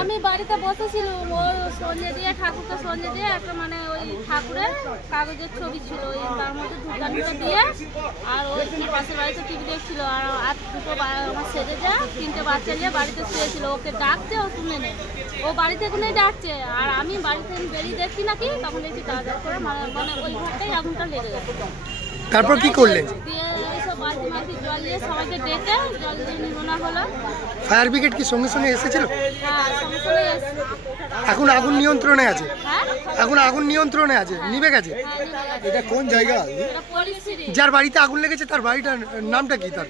আমি বাড়িতে বসেছিলাম, ও সঞ্জে দিয়ে ঠাকুরকে সঞ্জে দিয়ে একটা মানে ওই ঠাকুরের কাগজের ছবি ছিল, ওই তার মধ্যে ধূপকাঠিটা দিয়ে, আর ওই পাশের বাড়িতে টিভি দেখছিল, আর দুটো আমার সেজে যা 3টে বাচ্চা নিয়ে বাড়িতে শুয়েছিল। ওকে ডাকছে, ও শুনে নেই, ও বাড়ি থেকে নেই ডাকছে, আর আমি বাড়ি থেকে বেরিয়ে দেখছি নাকি, তখন দেখছি তাড়াতাড়ি করে মানে ওই ঘরটাই আগুনটা লেগে গেছে। তারপর কি করলেন? দিয়ে এইসব বালতি মালতি জল দিয়ে সবাইকে ডেকে জল দিয়ে নির্মূলনা হলো। ফায়ার ব্রিগেড কি সঙ্গে সঙ্গে এসেছিল? হ্যাঁ, সঙ্গে সঙ্গে এসেছিল। এখন আগুন নিয়ন্ত্রণে আছে? এখন আগুন নিয়ন্ত্রণে আছে, নিভে গেছে। এটা কোন জায়গা? যার বাড়িতে আগুন লেগেছে তার বাড়িটার নামটা কি? তার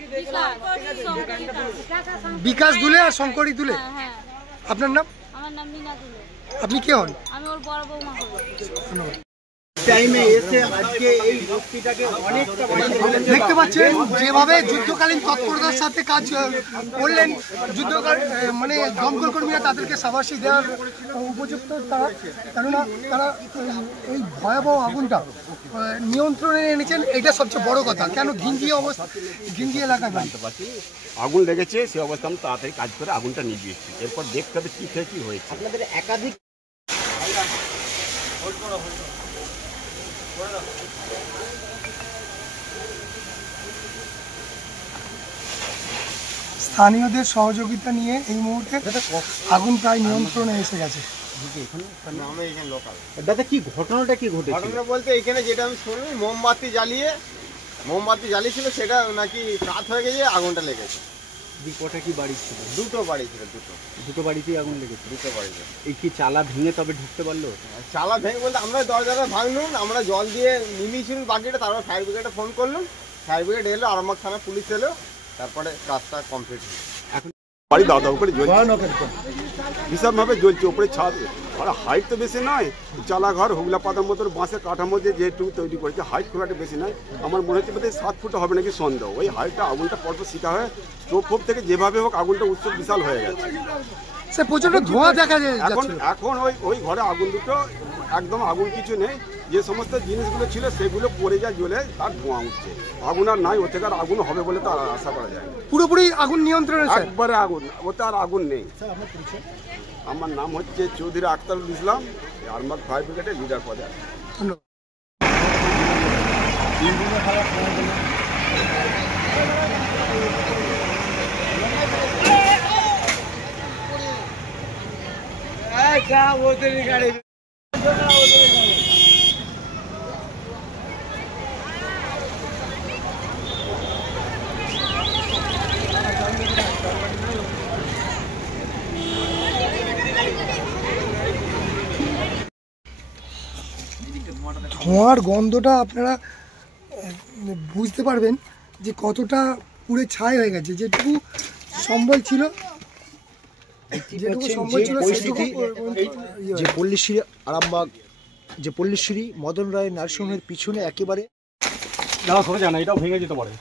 বিকাশ দুলে আর শঙ্করী দুলে। আপনার নাম? আমার নাম মিনা দুলে। আপনি কে হন? আমি ওর বড় বৌমা হই। ধন্যবাদ। টাইমে এসে আজকে এই ভক্তিটাকে অনেকটা দেখতে পাচ্ছেন যেভাবে যুদ্ধকালীন তৎপরতার সাথে কাজ করলেন যুদ্ধকালীন মানে দমকল কর্মীরা, তাদেরকে সাবাসী দেওয়ার উপযুক্ত তারা, কেননা তারা এই ভয়াবহ আগুনটা নিয়ন্ত্রণে এনেছেন। এটা সবচেয়ে বড় কথা। কেন ঘিঞ্জি এলাকায় আগুন লেগেছে, সে অবস্থা আমি তাড়াতাড়ি কাজ করে আগুনটা নিভিয়েছি। এরপর দেখতে হবে কী থেকে কী হয়েছে। আপনাদের একাধিক স্থানীয়দের সহযোগিতা নিয়ে এই মুহূর্তে আগুন প্রায় নিয়ন্ত্রণে এসে গেছে। দাদা কি ঘটনাটা কি ঘটেছে? ঘটনা বলতে এখানে যেটা আমি শুনি, মোমবাতি জ্বালিয়েছিল, সেটা নাকি রাত হয়ে গেছে, আগুনটা লেগেছে। কটা কি বাড়ি ছিল? দুটো বাড়ি ছিল। দুটো বাড়িতেই আগুন লেগেছে? দুটো বাড়িতে। এই কি চালা ভেঙে তবে ঢুকতে পারলো? চালা ভেঙে বলতে আমরা দরজাটা ভাঙলুম, আমরা জল দিয়ে নিমিয়েছিলাম বাকিটা, তারপর ফায়ার ব্রিগেডে ফোন করলাম, ফায়ার ব্রিগেড এলো, আরামবাগ থানা পুলিশ এলো, তারপরে কাজটা কমপ্লিট হলো। এখন বাড়ি দাও দাও করে জ্বলছে, ভীষণভাবে জ্বলছে। ওপরে ছাদ, আর হাইট তো বেশি নয়, চালা ঘর হুগলা পাতার মতো বাঁশের কাঠার মধ্যে যেটুকু তৈরি করেছে, হাইট খুব একটা বেশি নয়। আমার মনে হচ্ছে বোধহয় 7 ফুট হবে নাকি সন্দেহ। ওই হাইটটা আগুনটা পরপর শিখা হয়, স্টোভ ফোপ থেকে যেভাবে হোক আগুনটা উৎসব বিশাল হয়ে গেছে। সে প্রচন্ড ধোঁয়া দেখা যায়। এখন ওই ঘরে আগুন দুটো একদম আগুন কিছু নেই, যে সমস্ত জিনিসগুলো ছিল সেগুলো পড়ে যায়, জ্বলে তার ধোঁয়া উঠছে। আগুন আর নাই, ওতে আর আগুন হবে বলে তো আশা করা যায় না। পুরোপুরি আগুন নিয়ন্ত্রণে, একবারে আগুন, ওতে আর আগুন নেই। আমার নাম হচ্ছে চৌধুরী আখতারুল ইসলাম, আরামবাগ ফায়ার ব্রিগেডের লিডার পদে আছে। ধন্যবাদ। ধোঁয়ার গন্ধটা আপনারা বুঝতে পারবেন যে কতটা পুরে ছাই হয়ে গেছে। যেটুকু সম্বল ছিল, যে পল্লীশ্রী আরামবাগ, যে পল্লীশ্রী মদন রায় নার্সিংহোমের পিছনে একেবারে না করে জানা, এটাও ভেঙে যেতে পারে।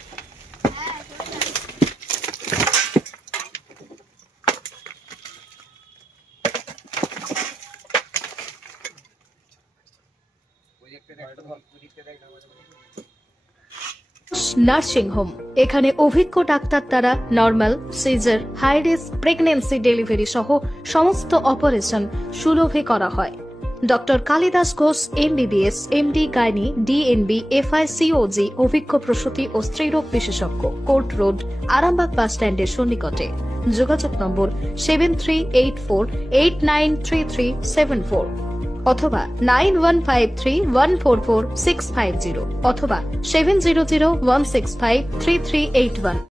নার্সিং হোম, এখানে অভিজ্ঞ ডাক্তার দ্বারা normal, caesar, high risk pregnancy, delivery সহ সমস্ত অপারেশন সুলভে করা হয়। Doctor Kalidas Ghosh MBBS, MD gynae, DNB, FICOG অভিজ্ঞ প্রসূতি ও স্ত্রীরোগ বিশেষজ্ঞ, কোর্ট রোড, আরামবাগ বাস স্ট্যান্ডের সন্নিকটে। যোগাযোগ নম্বর 7384893374 অথবা 9153144650 অথবা 7001653381।